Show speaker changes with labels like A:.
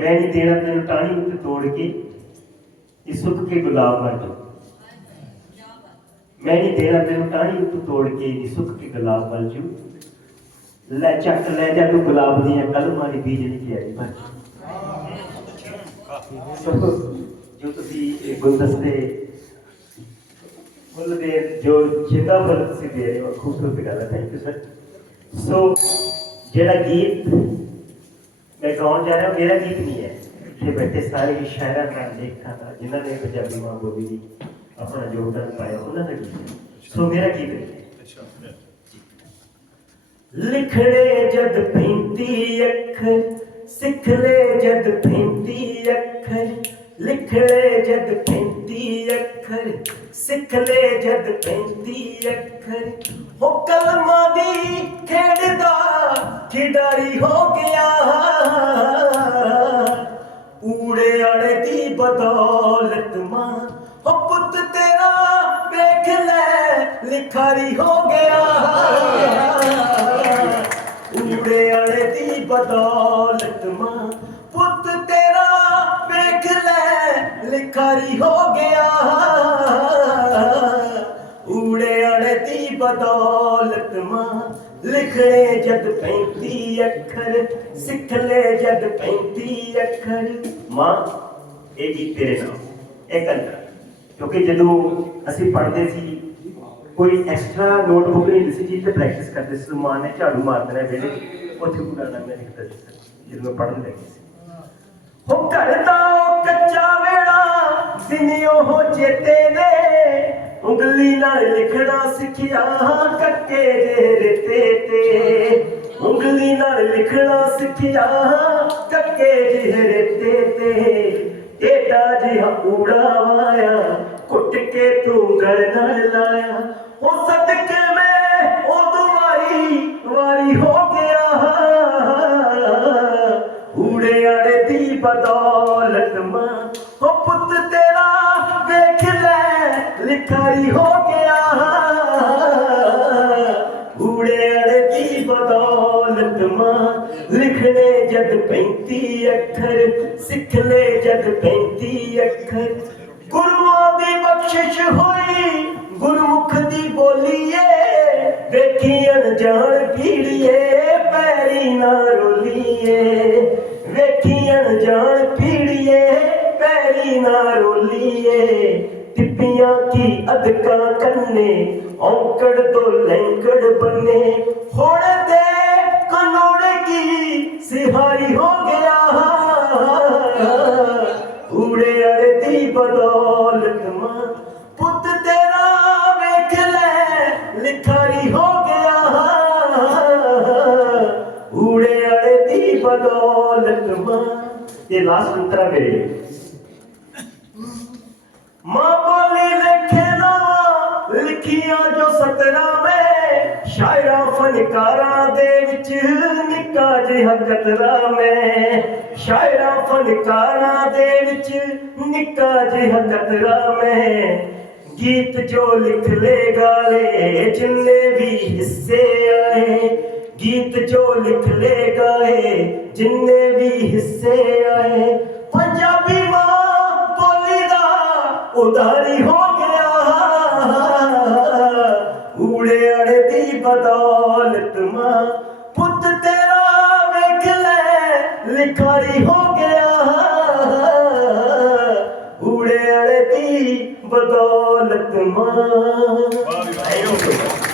A: ਮੈਂ ਨਹੀਂ ਦੇਣਾ ਤੈਨੂੰ ਟਾਣੀ ਉੱਤੇ ਤੋੜ ਕੇ ਇਹ ਸੁੱਕ ਕੇ ਗੁਲਾਬ ਬਣ ਜਾ ਮੈਂ ਨਹੀਂ ਦੇਣਾ ਤੈਨੂੰ ਟਾਣੀ ਉੱਤੇ ਤੋੜ ਕੇ ਇਹ ਸੁੱਕ ਕੇ ਗੁਲਾਬ ਬਣ ਜੂ ਲੈ ਚੱਕ ਲੈ ਜਾ ਤੂੰ ਗੁਲਾਬ ਦੀਆਂ ਕਲਮਾਂ ਦੀ ਬੀਜਣੀ ਕਿਆਰੀ ਬਣ ਸੋ ਜੋ ਤੁਸੀਂ ਇਹ ਗੁਲਦਸਤੇ ਫੁੱਲ ਦੇ ਜੋ ਚਿਤਾ ਫੁੱਲ ਤੁਸੀਂ ਦੇ ਰਹੇ ਹੋ ਖੂਬਸੂਰਤ ਗੱਲ ਹੈ ਥੈਂਕ ਯੂ ਸਰ ਸੋ ਜਿਹੜਾ ਗੀਤ ਮੈਂ ਗਾਉਣ ਜਾ ਰਿਹਾ ਮੇਰਾ ਗੀਤ ਨਹੀਂ ਹੈ। ਇੱਥੇ ਬੈਠੇ ਸਾਰੇ ਹੀ ਸ਼ਾਇਰਾਂ ਦਾ ਲੇਖਕਾਂ ਦਾ ਜਿਨ੍ਹਾਂ ਨੇ ਪੰਜਾਬੀ ਮਾਂ ਬੋਲੀ ਦੀ ਆਪਣਾ ਯੋਗਦਾਨ ਪਾਇਆ ਉਹਨਾਂ ਦਾ ਗੀਤ ਸੋ ਮੇਰਾ ਗੀਤ ਨਹੀਂ ਹੈ ਲਿਖੜੇ ਜਦ ਪੈਂਤੀ ਅੱਖਰ ਸਿੱਖ ਲੈ ਜਦ ਪੈਂਤੀ ਅੱਖਰ ਲਿਖੜੇ ਜਦ ਪੈਂਤੀ ਅੱਖਰ ਸਿੱਖ ਲੈ ਜਦ ਪੈਂਤੀ ਅੱਖਰ ਹੋ ਕਲਮਾਂ ਦੀ ਬਦੌਲਤ ਹੋ ਪੁੱਤ ਤੇਰਾ ਵੇਖ ਲੈ, ਲਿਖਾਰੀ ਹੋ ਗਿਆ। ਊੜੇ ਅੜੇ ਦੀ ਬਦੌਲਤ ਮਾਂ। ਪੁੱਤ ਤੇਰਾ ਵੇਖ ਲੈ, ਲਿਖਾਰੀ ਹੋ ਗਿਆ। ਊੜੇ ਅੜੇ ਦੀ ਬਦੌਲਤ ਮਾਂ। ਲਿਖਣੇ ਜਦ ਪੈਂਤੀ ਅੱਖਰ, ਸਿੱਖ ਲੈ ਜਦ ਪੈਂਤੀ ਅੱਖਰ। ਮਾਂ, ਇਹ ਗੀਤ ਤੇਰੇ ਨਾਮ ਇਹ ਕੰਟਰਾ ਕਿਉਂਕਿ ਜਦੋਂ ਅਸੀਂ ਪੜ੍ਹਦੇ ਸੀ, ਕੋਈ ਐਕਸਟਰਾ ਨੋਟਬੁੱਕ ਨਹੀਂ ਹੁੰਦੀ ਸੀ ਜਿੱਥੇ ਪ੍ਰੈਕਟਿਸ ਕਰਦੇ ਸੀ। ਮਾਂ ਨੇ ਝਾੜੂ ਮਾਰ ਦੇਣਾ ਵੇਲੇ, ਉੱਥੇ ਪੂਰਾ ਮੈਂ ਲਿਖਦਾ ਸੀ ਜਦੋਂ ਮੈਂ ਪੜ੍ਹਨ ਲੱਗੀ ਸੀ। ਹੋ ਘਰ ਦਾ ਉਹ ਕੱਚਾ ਵੇੜਾ ਦਿਨ ਉਹ ਚੇਤੇ ਨੇ। ਉਂਗਲੀ ਨਾਲ ਲਿਖਣਾ ਸਿੱਖਿਆ ਕੱਕੇ ਜੇ ਰਤੇ ਤੇ। ਉਂਗਲੀ ਨਾਲ ਲਿਖਣਾ ਸਿੱਖਿਆ ਕੱਕੇ ਜੇ ਰਤੇ ਤੇ। ਏਡਾ ਜਿਹਾ ਊੜਾ ਕੁੱਟ ਕੇ ਤੂੰ ਗਲ ਨਾਲ ਲਾਇਆ। ਉਹ ਸਦਕੇ ਮੈਂ ਉਹ ਦੁਆਰੀ ਵਾਰੀ ਹੋ ਗਿਆ। ਊੜੇ ਅੜੇ ਦੀ ਬਦੌਲਤ ਮਾਂ, ਉਹ ਪੁੱਤ ਤੇਰਾ ਵੇਖ ਲੈ, ਲਿਖਾਰੀ ਹੋ ਗਿਆ। ਊੜੇ ਅੜੇ ਦੀ ਬਦੌਲਤ ਮਾਂ ਲਿਖਣੇ ਜਦ ਪੈਂਤੀ ਅੱਖਰ, ਸਿੱਖ ਲੈ ਜਦ ਪੈਂਤੀ ਅੱਖਰ। ਗੁਰੂਆਂ ਦੀ ਬਖਸ਼ਿਸ਼ ਹੋਈ, ਗੁਰਮੁਖ ਦੀ ਬੋਲੀਏ। ਵੇਖੀ ਅਣਜਾਣ ਪੀੜੀਏ, ਪੈਰੀ ਨਾ ਰੋਲੀਏ। ਵੇਖੀ ਅਣਜਾਣ ਪੀੜੀਏ, ਪੈਰੀ ਨਾ ਰੋਲੀਏ। ਟਿੱਪੀਆਂ ਕੀ ਅਦਕਾਂ ਕੰਨੇ, ਔਂਕੜ ਤੋਂ ਲੈਂਕੜ ਬੰਨੇ। ਹੁਣ ਦੇ ਕੀ ਸਿਹਾਰੀ ਹੋ ਗਿਆ ਊੜੇ ਅੜੇ ਦੀ ਬਦੌਲਤ ਮਾਂ ਪੁੱਤ ਤੇਰਾ ਵੇਖ ਲੈ ਲਿਖਾਰੀ ਹੋ ਗਿਆ ਊੜੇ ਅੜੇ ਦੀ ਬਦੌਲਤ ਮਾਂ ਇਹ ਲਾਸਟ ਅੰਤਰਾ ਮੇਰੇ ਮਾਂ ਬੋਲੀ ਲਿਖੇ ਨਾ ਲਿਖੀਆਂ ਜੋ ਸਤਰਾਂ ਮੈਂ ਸ਼ਾਇਰਾਂ ਫਨਕਾਰਾਂ ਦੇ ਵਿੱਚ ਨਿੱਕਾ ਜਿਹਾ ਕਤਰਾ ਮੈਂ। ਸ਼ਾਇਰਾਂ ਫਨਕਾਰਾਂ ਦੇ ਵਿੱਚ ਨਿੱਕਾ ਜਿਹਾ ਕਤਰਾ ਮੈਂ। ਗੀਤ ਜੋ ਲਿਖ ਲੈ ਗਾਏ ਜਿੰਨੇ ਵੀ ਹਿੱਸੇ ਆਏ। ਗੀਤ ਜੋ ਲਿਖ ਲੈ ਗਾਏ, ਜਿੰਨੇ ਵੀ ਹਿੱਸੇ ਆਏ। ਪੰਜਾਬੀ ਮਾਂ ਬੋਲੀ ਦਾ ਉਦਾਰੀ ਹੋ ਗਿਆ। ਊੜੇ ਅੜੇ ਦੀ ਬਦੌਲਤ ਮਾਂ ਪੁੱਤ ਤੇਰਾ ਵੇਖ ਲੈ, ਲਿਖਾਰੀ ਹੋ ਗਿਆ ਊੜੇ ਅੜੇ ਦੀ ਬਦੌਲਤ ਮਾਂ
B: ਵਾਹ ਵਾਹ।